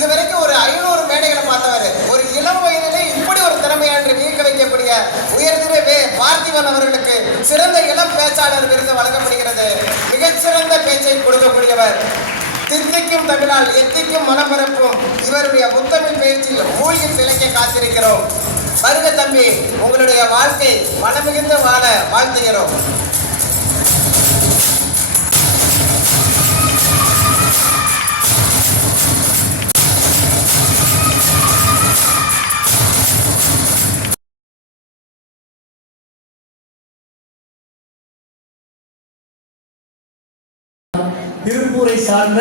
இதுவரைக்கும் ஒரு 500 மேடைகளை பார்த்தவர். ஒரு இளம் வயதிலே இப்படி ஒரு திறமையா என்று வியக்க வைக்கக்கூடிய உயர்திரு பார்த்திபன் அவர்களுக்கு சிறந்த இளம் பேச்சாளர் விருது வழங்கப்படுகிறது. மிகச்சிறந்த பேச்சை கொடுக்கக்கூடியவர். தித்திக்கும் தமிழால் எத்திக்கும் மனப்பரப்பும் இவருடைய முத்தமிழ் பேச்சில் மூழ்கி திளைக்க காத்திருக்கிறோம். வருக தம்பி, உங்களுடைய வாழ்க்கை மனமிகுந்து வாழ வாழ்த்துகிறோம். திருப்பூரை சார்ந்த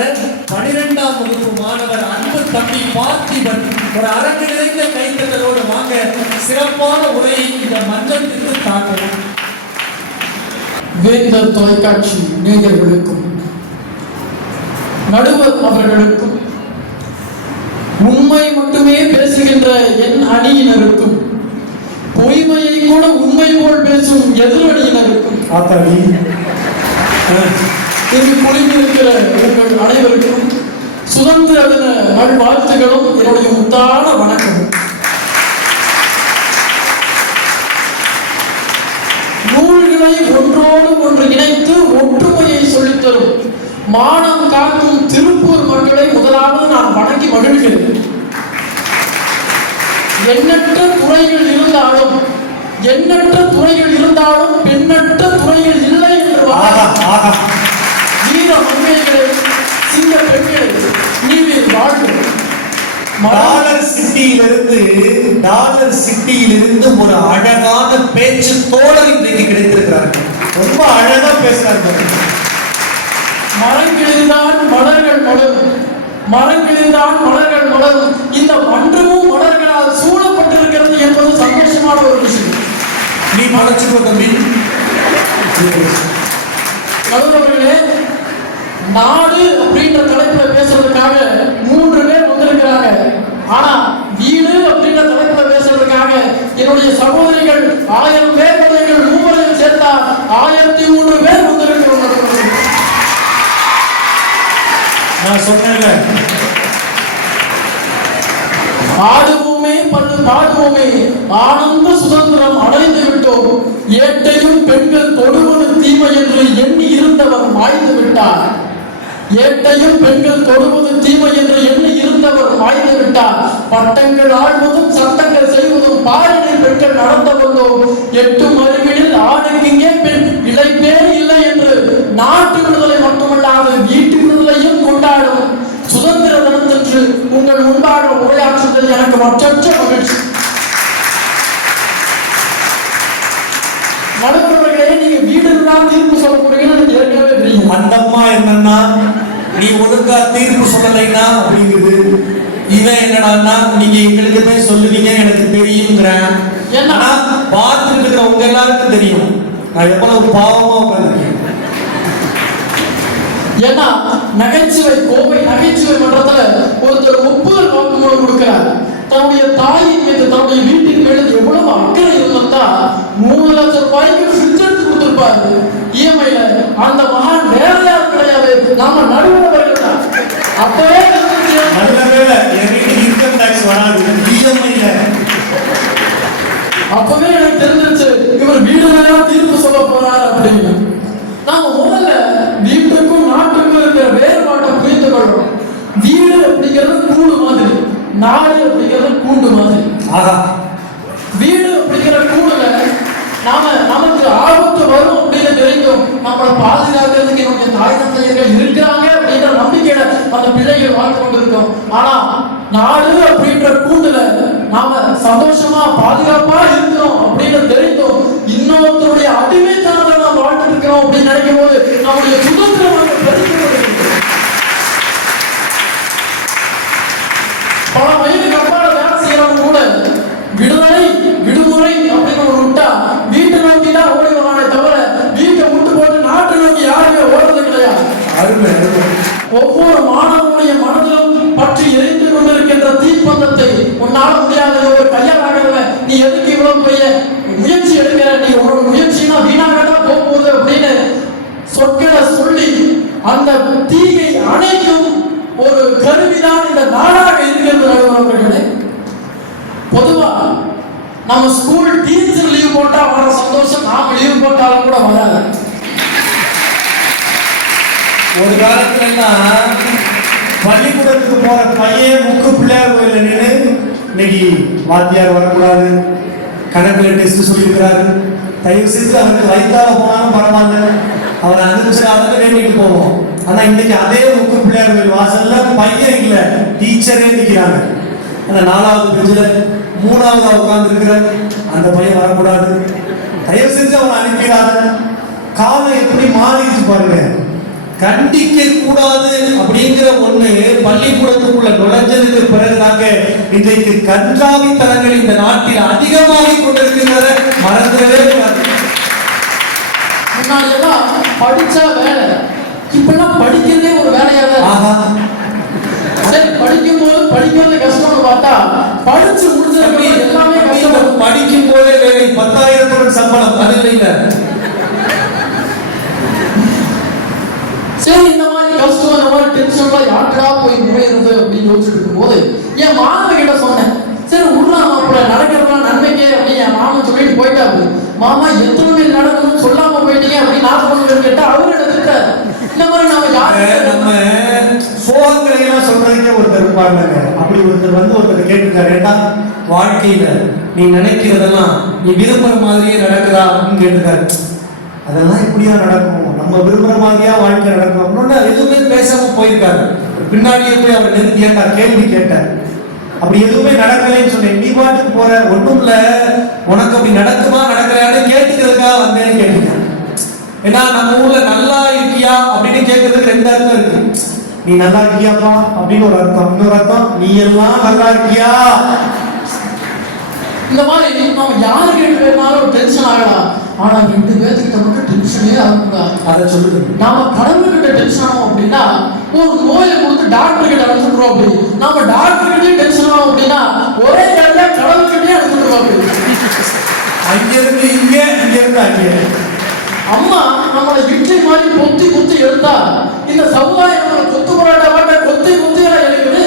12ஆம் வகுப்பு மாணவர் அன்பு தம்பி பார்த்திபன் ஒரு அரங்கு நிறைந்த கைத்தட்டலோடு வாங்க சிறப்பான உரையை இந்த மன்றத்திற்கு தாங்கும். வேந்தர் தொலைக்காட்சி நேயர்களுக்கும் நடுவர் அவர்களுக்கும் உண்மை மட்டுமே பேசுகின்ற என் அணியினருக்கும் பொய்மையை கூட உண்மை போல் பேசும் எதிரணியினருக்கும் இங்கு குழுமியிருக்கிற உங்கள் அனைவருக்கும் சுதந்திர தின நல்வாழ்த்துகளும் என்னுடைய முத்தான வணக்கமும். நூல்களை ஒன்றோடு ஒன்று இணைத்து ஒற்றுமையை சொல்லித்தரும் மானம் காக்கும் திருப்பூர் மக்களை முதலாவது நான் வணங்கி மகிழ்கிறேன். எண்ணற்ற துறைகள் இருந்தாலும் பெண்ணற்ற துறைகள் இல்லை என்று வீர மங்கைகளே, சிங்க பெண்களே, நீர் வாழ்வு. டாலர் சிட்டியிலிருந்து ஒரு அழகான பேச்சு தோழர் இன்றைக்கு கிடைத்திருக்கிறார்கள். ரொம்ப அழகா பேசுறாங்க. மரங்களில்தான் மலர்கள் மலரும். இந்த மன்றமும் மலர்களால் சூழப்பட்டிருக்கிறது என்பது சந்தோஷமான ஒரு விஷயம். நீ மறைச்சுக்கோ தம்பி. நடுவர்களே, நாடு அப்படின்ற தலைப்புல பேசுறதுக்காக 3 பேர் வந்திருக்கிறாங்க. ஆனா வீடு அப்படின்ற தலைப்புல பேசுறதுக்காக என்னுடைய சகோதரிகள் 1000 பேர், 3 சேர்த்தா 1003 பேர் வந்திருக்கிறோம். நான் சொன்னேன்ல, ஆடுவோமே பாடுவோமே, ஆனந்த சுதந்திரம் அடைந்து விட்டோம். ஏட்டையும் பெண்கள் தொடுவது தீமை என்று எண்ணி இருந்தவர் மாய்ந்து விட்டார். பட்டங்கள் ஆழ்வதும் சட்டங்கள் செய்வதும் பாரினை பெண்கள் நடத்த வந்தோம். 8 அறிவினில் ஆணுக்கு இங்கே பெண் இழைப்பே இல்லை என்று நாட்டு விடுதலை மட்டுமல்லாது வீட்டு விடுதலையும் கொண்டாடும் சுதந்திர தினத்தன்று உங்கள் முன்பாக உரையாற்றுவது எனக்கு மற்றற்ற மகிழ்ச்சி. நடுவர்களே, நீங்க வீடு தீர்ப்பு சொல்ல போறீங்கன்னு ஏற்கனவே தெரியும். அந்த அம்மா என்னன்னா, நீ ஒழுங்கா தீர்ப்பு சொல்லலைன்னா அப்படிங்குது. இவன் என்னடான்னா, நீங்க எங்களுக்கு போய் சொல்லுவீங்க எனக்கு தெரியுங்கிறேன். ஏன்னா பார்த்துட்டு இருக்கிற உங்க எல்லாருக்கும் தெரியும் நான் எவ்வளவு பாவமா உட்காந்துருக்கேன். ஏன்னா கோவை நகைச்சுவை மன்றத்துல ஒருத்தர் ஒப்புதல் வாக்குமூலம் கொடுக்கிறார். தன்னுடைய தாயின் மீது, தன்னுடைய வீட்டின் மேல எவ்வளவு அக்கறை இருந்தா 3 லட்சம் ரூபாய்க்கு ஃப்ரிட்ஜ் எடுத்து கொடுத்திருப்பாரு இஎம்ஐல. அந்த மகான் வேற யாரும் கிடையாது, நாம நடுவர்கள் தான். அப்பவே நல்ல வேளை இன்கம் டாக்ஸ் வராது இஎம்ஐல. அப்பவே எனக்கு தெரிஞ்சிருச்சு இவர் வீடுகளா தீர்ப்பு சொல்ல போறாரு அப்படின்னு. நாம முதல்ல வீட்டுக்கும் நாட்டுக்கும் இருக்கிற வேறுபாட்டை புரிந்து கொள்றோம். வீடு அப்படிங்கிறது கூடு மாதிரி, நாடு அப்படிங்கிறது கூண்டு மாதிரி. வீடு அப்படிங்கிற கூடுல நமக்கு ஆபத்து வரும் அப்படின்னு தெரியும். நம்மளை பாதுகாக்கிறதுக்கு என்னுடைய தாய் தந்தையர்கள் இருக்கிறாங்க அப்படின்ற நம்பிக்கையில அந்த பிள்ளைகள் வாழ்ந்து கொண்டிருக்கோம். ஆனா நாடு அப்படின்ற கூண்டுல நாம சந்தோஷமா பாதுகாப்பா இருக்கிறோம் அப்படின்னு தெரிந்தோம். இன்னொருத்தருடைய அடிமைத்தனத்தை நாம் வாழ்ந்து இருக்கிறோம் அப்படின்னு நினைக்கும் போது நம்முடைய சுதந்திரமாக பெருக்கிறது. பல மைலுக்கு அப்பால வேலை செய்யறவங்க கூட விடுமுறை அப்படின்னு ஒரு விட்டா வீட்டை நோக்கி தான் ஓடி வரானே தவிர வீட்டை விட்டு போட்டு நாட்டை நோக்கி யாருமே ஓடுறது கிடையாது. ஒவ்வொரு மாணவனுடைய மனதிலும் பற்றி எரிந்து கொண்டிருக்கின்ற தீப்பந்தத்தை உன்னால முடியாத ஒரு கல்யாணம் ஆகல, நீ எதுக்கு இவ்வளவு பெரிய முயற்சி எடுக்கிற, நீ ஒரு முயற்சினா வீணாகத்தான் போகுது அப்படின்னு சொற்களை சொல்லி அந்த தீயை அணைக்கும் ஒரு கருவிதான் இந்த நாடாக இருக்கிறது நடுவர்களே. பொதுவா நம்ம ஸ்கூல் டீச்சர் லீவ் போட்டா வர சந்தோஷம் நாம லீவ் போட்டாலும் கூட வராது. ஒரு காலத்துல எல்லாம் பள்ளிக்கூடத்துக்கு போற பையன் முக்கு பிள்ளையார் கோயில நின்று இன்னைக்கு வாத்தியார் வரக்கூடாது, கணக்குல டெஸ்ட் சொல்லியிருக்கிறாரு, தயவு செஞ்சு அவருக்கு வயிற்றால போனாலும் பரவாயில்ல, அவரை அனுப்பிச்சிடாத வேண்டிட்டு போவோம். ஆனா இன்னைக்கு அதே முக்கு பிள்ளையார் கோயில் வாசல்ல பையன் இல்ல டீச்சரே நிற்கிறாங்க. அந்த 4வது பெஞ்சில 3ஆவதா உட்கார்ந்து இருக்கிற அந்த பையன் வரக்கூடாது, தயவு செஞ்சு அவனை அனுப்பிடாத. காலம் எப்படி மாறிடுச்சு பாருங்க. கண்டிக்க கூடாது அப்படிங்கிற ஒண்ணு பள்ளிக்கூடத்துக்குள்ள நுழைஞ்சதுக்கு பிறகுதாங்க இன்றைக்கு கன்றாவி தரங்கள் இந்த நாட்டில் அதிகமாகி கொண்டிருக்கின்றன. மறந்துடவே கூடாது. முன்னாடி எல்லாம் படிச்சா வேலை, இப்பெல்லாம் படிக்கிறதே ஒரு வேலையாக. சரி, படிக்கிறது கஷ்டம்னு பார்த்தா படிச்சு முடிச்சது எல்லாமே கஷ்டம். படிக்கும் போதே வேலை 10,000 சம்பளம் அது இல்லை. சரி, இந்த மாதிரி கஷ்டம் இந்த மாதிரி டென்ஷன்லாம் யாருக்கா போய் நுழையிறது அப்படின்னு யோசிச்சுட்டு இருக்கும்போது என் மாமன் கிட்ட சொன்னேன், சரி உருளா மாப்பிள்ள நடக்கிறதுலாம் நன்மைக்கே அப்படின்னு என் மாமன் சொல்லிட்டு போயிட்டாரு. மாமா எத்தனை நடக்கணும்னு சொல்லாம போயிட்டீங்க அப்படின்னு நான் சொல்லுவேன் கேட்டா அவரு எடுத்துட்டாரு. இந்த மாதிரி நம்ம சோகங்களை எல்லாம் சொல்றதுக்கே ஒருத்தர் இருப்பாங்க. அப்படி ஒருத்தர் கேட்டுருக்காரு, ஏண்டா வாழ்க்கையில நீ நினைக்கிறதெல்லாம் நீ விரும்புற மாதிரியே நடக்குதா அப்படின்னு கேட்டுருக்காரு. அதெல்லாம் எப்படியா நடக்கும், நம்ம விரும்புற மாதிரியா வாழ்க்கை நடக்கும் அப்படின்னு எதுவுமே பேசாம போயிருக்காரு. பின்னாடியே போய் அவர் நிறுத்தி ஏண்டா கேள்வி கேட்டார். அப்படி எதுவுமே நடக்கலைன்னு சொன்னேன். நீ பாட்டுக்கு போற, ஒன்றும் இல்ல, உனக்கு அப்படி நடக்குமா நடக்கலையான்னு கேட்டுக்கிறதுக்காக வந்தேன்னு கேட்டுட்டேன். ஏன்னா நம்ம ஊர்ல நல்லா இருக்கியா அப்படின்னு கேட்கறதுக்கு 2 அர்த்தம் இருக்கு. நீ நல்லா இருக்கியாப்பா அப்படின்னு ஒரு அர்த்தம், இன்னொரு அர்த்தம் நீ எல்லாம் நல்லா இருக்கியா. இந்த மாதிரி நம்ம யாரு கேட்டு வேணாலும் டென்ஷன் ஆகலாம். ஆனா 2 பேர்த்துக்கிட்ட மட்டும் டென்ஷனே ஆகக்கூடாது. அதை சொல்லுது. நாம கடவுள்கிட்ட டென்ஷன் ஆகும் அப்படின்னா ஒரு நோயை கொடுத்து டாக்டர் கிட்ட அனுப்பிடுறோம். அப்படி நம்ம டாக்டர் கிட்டே டென்ஷன் ஆகும் அப்படின்னா ஒரே இடத்துல கடவுள்கிட்டே அனுப்பிடுறோம். அப்படி அங்கிருந்து இங்கே, இங்கிருந்து அங்கே. அம்மா நம்மளை இட்லி மாதிரி கொத்தி குத்தி எடுத்தா இந்த சமுதாயம் நம்மளை கொத்து போராட்ட கொத்தி குத்தி எழுதுது.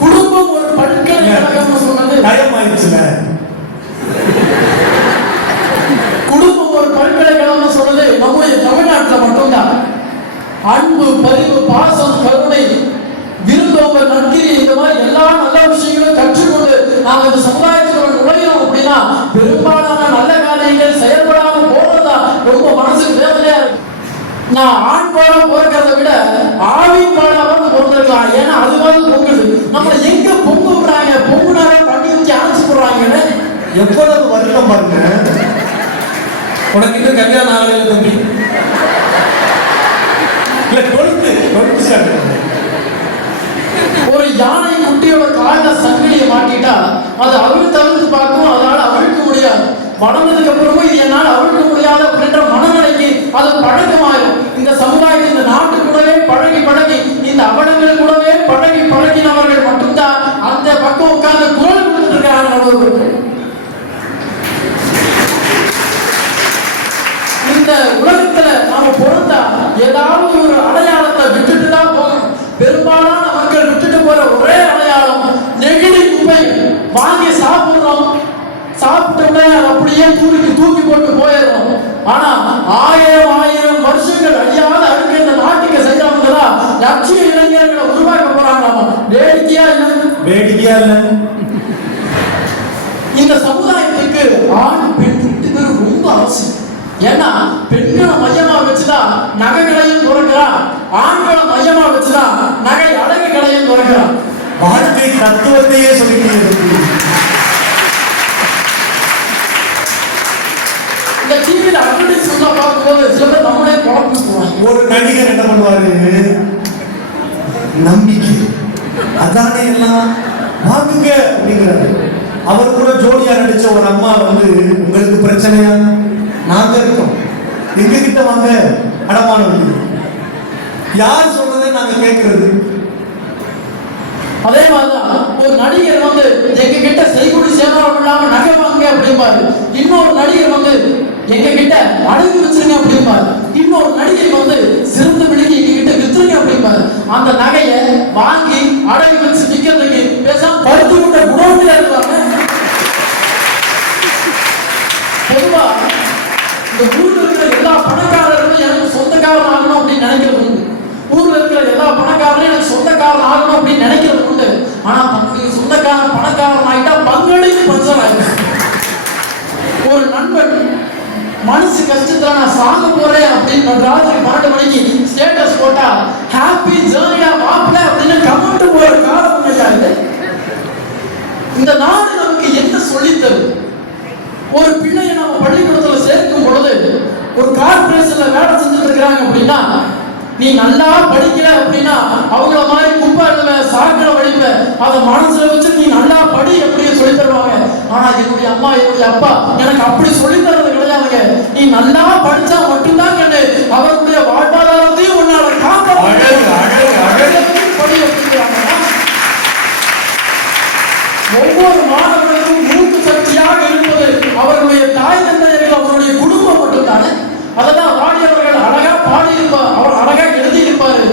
குடும்பம் ஒரு பல்கலைக்கழகம் சொன்னது டைம் ஆயிடுச்சுல. குடும்பம் ஒரு பல்கலைக்கழகம் சொன்னது நம்முடைய தமிழ்நாட்டில் மட்டும்தான். அன்பு, பரிவு, பாசம், கருணை, விருந்தோம்பல், நன்றி, இந்த மாதிரி எல்லா நல்ல விஷயங்களும் கற்றுக்கொண்டு நாங்கள் இந்த சமுதாயத்தில் நுழையிறோம் அப்படின்னா பெரும்பாலான நல்ல காரியங்கள் செயல்படாம போறதா ரொம்ப மனசுக்கு வேதனையா இருக்கு. நான் ஆண் பாடா பிறக்கிறத விட ஆவின் பாடாவது பிறந்திருக்கலாம். ஏன்னா அதுவாது பொங்குது. நம்ம எங்க பொங்கு விடுறாங்க, பொங்குனாவே பண்ணி வச்சு அணைச்சு போடுறாங்கன்னு எவ்வளவு வருத்தம் பாருங்க. உனக்கு இன்னும் கல்யாணம் ஆகல தம்பி. இல்ல 12 ஸ்டாண்டர்ட். ஒரு யானை குட்டியோட கால சங்கிலியை மாட்டிட்டா அது அவிழ்த்து பார்க்கும், அதனால அவிழ்க்க முடியாது. வளர்ந்ததுக்கு அப்புறமும் இது என்னால் அவிழ்க்க முடியாது அப்படின்ற மனநிலைக்கு அது பழக்கமாயிரும். இந்த சமுதாயம் இந்த நாட்டு கூடவே பழகி இந்த அவலங்கள் கூடவே பழகினவர்கள் மட்டும்தான் அந்த பக்கம் உட்கார்ந்து குரல் கொடுத்துட்டு இருக்காங்க. இந்த உலகத்துல நாம பிறந்தா ஏதாவது ஒரு அடையாளத்தை விட்டுட்டு தான் போகணும். பெரும்பாலான மக்கள் விட்டுட்டு போற ஒரே அடையாளம் நெகிழி குப்பை. வாங்கி சாப்பிடுறோம், சாப்பிட்டோம்னா அப்படியே தூக்கி போட்டு போயிடுறோம். ஆனா 1000 வருஷங்கள் அழியாத அழுக்கு இந்த நாட்டுக்கு செய்யறவங்களா லட்சிய இளைஞர்களை உருவாக்க போறாங்களாமா. வேடிக்கையா இல்லை. இந்த சமுதாயத்துக்கு ஆண் பெண் 2 பேரும் ரொம்ப அவசியம். ஏன்னா பெண்களை மையமா வச்சுதான் நகை கடையும் துறக்கிறான், ஆண்களை மையமா வச்சுதான் நகை அழகு கடையும் துறக்கிறான். வாழ்க்கை தத்துவத்தையே சொல்லிக்கிறது. இந்த டிவியில அட்வர்டைஸ்மெண்ட் பார்க்கும்போது சில பேர் நம்மளே குழப்பம் போவாங்க. ஒரு நடிகர் என்ன பண்ணுவாரு, நம்பிக்கை அதானே எல்லாம் வாங்குங்க அப்படிங்கிறாரு. அவர் கூட ஜோடியா நடிச்ச ஒரு அம்மா உங்களுக்கு பிரச்சனையா, நாங்க இருக்கோம், எங்க கிட்ட வாங்க, அடமானம் யார் சொல்றதை நாங்க கேட்கறது. அதே மாதிரிதான் ஒரு நடிகர் எங்க கிட்ட செய்குடி சேதாரம் இல்லாம நகை வாங்க அப்படிம்பாரு. இன்னொரு நடிகர் எங்க கிட்ட அடகு வச்சுருங்க அப்படிம்பாரு. இன்னொரு நடிகை சிறந்த விலைக்கு எங்க கிட்ட வித்துருங்க அப்படிம்பாரு. சொந்தக்காரன் ஆகணும் அப்படின்னு நினைக்கிறது உண்டு. ஊர்ல இருக்கிற எல்லா பணக்காரரையும் எனக்கு சொந்தக்காரன் ஆகணும் அப்படின்னு நினைக்கிறது உண்டு. ஆனா தன்னுடைய சொந்தக்காரன் பணக்காரன் ஆகிட்டா பங்களிப்பு பஞ்சம் ஆயிடும். ஒரு நண்பன் மனசு கஷ்டத்துல நான் சாக போறேன் அப்படின்னு ராத்திரி 12 மணிக்கு ஸ்டேட்டஸ் போட்டா ஹாப்பி ஜர்னியா மாப்பிள்ள அப்படின்னு கமெண்ட் போற காலம் கிடையாது. இந்த நாடு நமக்கு என்ன சொல்லித்தரு? ஒரு பிள்ளையை நம்ம பள்ளிக்கூடத்துல சேர்க்கும் பொழுது ஒரு கார்பரேஷன்ல வேலை செஞ்சுட்டு இருக்கிறாங்க அப்படின்னா நீ நல்லா படிக்கல அப்படின்னா அவங்கள மாதிரி குப்பாடுல சாக்கடை படிப்ப அதை மனசுல வச்சு நீ நல்லா படி அப்படின்னு சொல்லி தருவாங்க. ஆனா என்னுடைய அம்மா என்னுடைய அப்பா எனக்கு அப்படி சொல்லி தரது கிடையாதுங்க. நீ நல்லா படிச்சா மட்டும்தான் கண்டு அவருடைய வாழ்வாதாரத்தையும் உன்னால காக்க படி அப்படிங்கிறாங்க. ஒவ்வொரு மாணவர்களுக்கும் மூக்கு சக்தியாக இருப்பது அவர்களுடைய தாய் தந்தையர்கள் அவருடைய குடும்பம் மட்டும்தானே. அதெல்லாம் வாடியவர்கள் அழகா பாடியிருப்பார், அவர் அழகா எழுதியிருப்பாரு.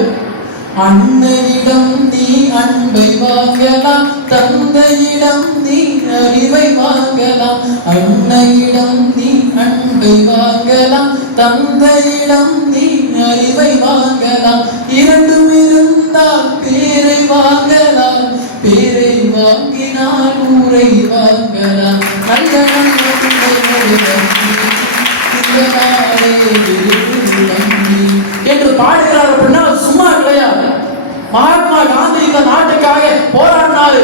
அன்னையிடம் நீ அன்பை வாங்கலாம், தந்தையிடம் நீ அறிவை வாங்கலாம். அன்னையிடம் நீ அன்பை வாங்கலாம், தந்தையிடம் நீ அறிவை வாங்கலாம். இரண்டும் இருந்தால் பேரை வாங்கலாம், பேரை வாங்கினால் ஊரை வாங்கலாம். நல்ல என்று பாடுகிறார் அப்படின்னா சும்மா கிடையாது. மகாத்மா காந்தி இந்த நாட்டுக்காக போராடினாரு.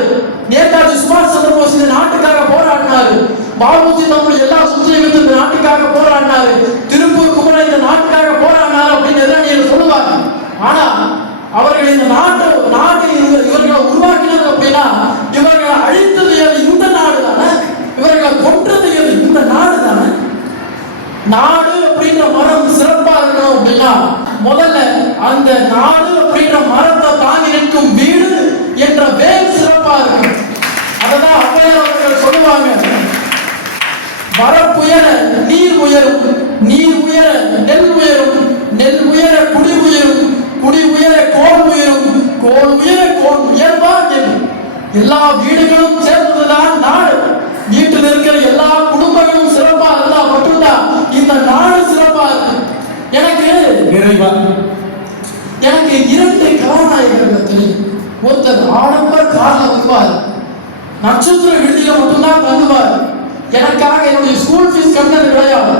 நேதாஜி சுபாஷ் சந்திர போஸ் இந்த நாட்டுக்காக போராடினாரு. பாபுஜி நம்ம எல்லா சுத்தியும் இந்த நாட்டுக்காக போராடினாரு. திருப்பூர் குமரன் இந்த நாட்டுக்காக போராடினாரு அப்படின்னு எதிராளிகள் சொல்லுவாங்க. ஆனா அவர்கள் இந்த நாட்டை இவர்களை உருவாக்கினாங்க அப்படின்னா இவர்களை அழித்தது இந்த நாடு தானே, இவர்களை கொன்றது இந்த நாடு தானே. நாடு அப்படின்ற மரம் சிறப்பா இருக்கணும் அப்படின்னா முதல்ல அந்த நாடு அப்படின்ற மரத்தை தாங்கி நிற்கும் வீடு என்ற வேல் சிறப்பா இருக்கும். அததான் ஔவையார் அவர்கள் சொல்லுவாங்க, வரப்புயர நீர் உயரும், நீர் உயர நெல் உயரும், நெல் உயர குடி உயரும், குடி உயர கோல் உயரும், கோல் உயர கோல் உயர்வா நெல். எல்லா வீடுகளும் சேர்ந்ததுதான் நாடு. வீட்டில் இருக்கிற எல்லா குடும்பங்களும் சிறப்பா இருந்தா மட்டும்தான் இந்த நாடு சிறப்பா இருக்கு. எனக்கு 2 கதாநாயகர்கள் தெரியும். ஒருத்தர் ஆடம்பர கார்ல வருவார், நட்சத்திர விடுதியில மட்டும்தான் தங்குவார். எனக்காக என்னுடைய ஸ்கூல் ஃபீஸ் கட்டினது கிடையாது,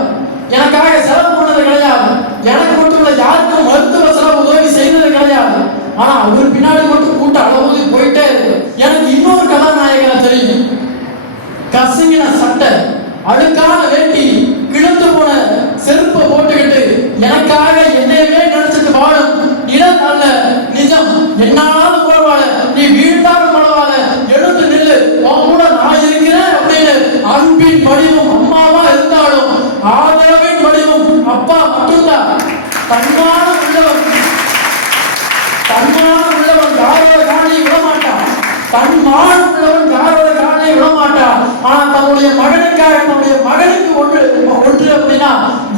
எனக்காக செலவு பண்ணது கிடையாது, எனக்கு மட்டும் இல்ல யாருக்கும் மருத்துவ செலவு உதவி செய்தது கிடையாது. ஆனா அவர் பின்னாடி மட்டும் கூட்ட அளவு போயிட்டே இருக்கு. எனக்கு இன்னொரு கதாநாயகனை தெரியும். கசிங்கின சட்டை, அழுக்கான வேட்டி, கிழந்து போன செருப்பை போட்டுக்கிட்டு எனக்காக என்னையவே நினைச்சிட்டு வாழும் இடம் அல்ல நிஜம். என்னாலும் பரவாயில்ல, நீ வீழ்ந்தாலும் பரவாயில்ல, எழுந்து நில்லு, உன் கூட நான் இருக்கிறேன் அப்படின்னு அன்பின் வடிவம் அம்மாவா இருந்தாலும் ஆதரவின் வடிவம் அப்பா மட்டும்தான். தன்மானம் உள்ளவன் யாரோட காணியை விட மாட்டான், தன்மானம் உள்ளவன் யாரோட காணியை விட மாட்டான். ஆனா தன்னுடைய மகனுக்காக தன்னுடைய மகனுக்கு ஒன்று அப்படின்னா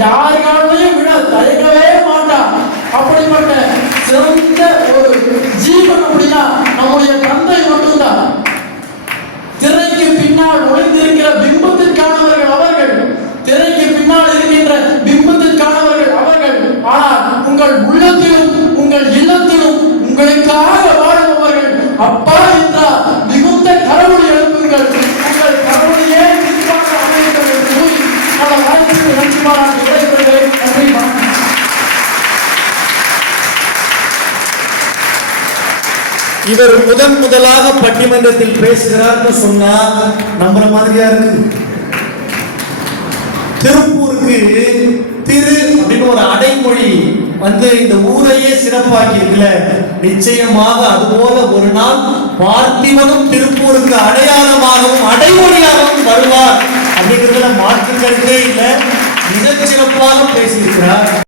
யாருக்காலையும் விட தயங்கவே மாட்டான். அப்படிப்பட்ட சிறந்த ஒரு ஜீவன் அப்படின்னா நம்முடைய தந்தை மட்டும்தான். திரைக்கு பின்னால் ஒளிந்திருக்கிற பிம்பத்திற்கானவர்கள் அவர்கள், திரைக்கு பின்னால் இருக்கின்ற பிம்பத்திற்கானவர்கள் அவர்கள். ஆனால் உங்கள் உள்ளத்திலும் உங்கள் இல்லத்திலும் உங்களுக்காக வாழ்பவர்கள் அப்பா என்றால் மிகுந்த கடவுள் எழுப்புங்கள், உங்கள் கடவுளையே நிற்பாக அமையுங்கள் என்று கூறி பல வாய்ப்புக்கு நன்றிமாறாக விடைபெறுகிறேன். நன்றி. இவர் முதலாக பட்டிமன்றத்தில் பேசுகிறார்னு சொன்னா நம்புற மாதிரியா இருக்கு. திருப்பூருக்கு திரு அப்படின்னு ஒரு அடைமொழி இந்த ஊரையே சிறப்பாக்கி இருக்குல்ல. நிச்சயமாக அதுபோல ஒரு நாள் பார்த்திபனும் திருப்பூருக்கு அடையாளமாகவும் அடைமொழியாகவும் வருவார் அப்படிங்கிறதுல மாற்று கருத்தே இல்லை. மிகச் சிறப்பாக பேசியிருக்கிறார்.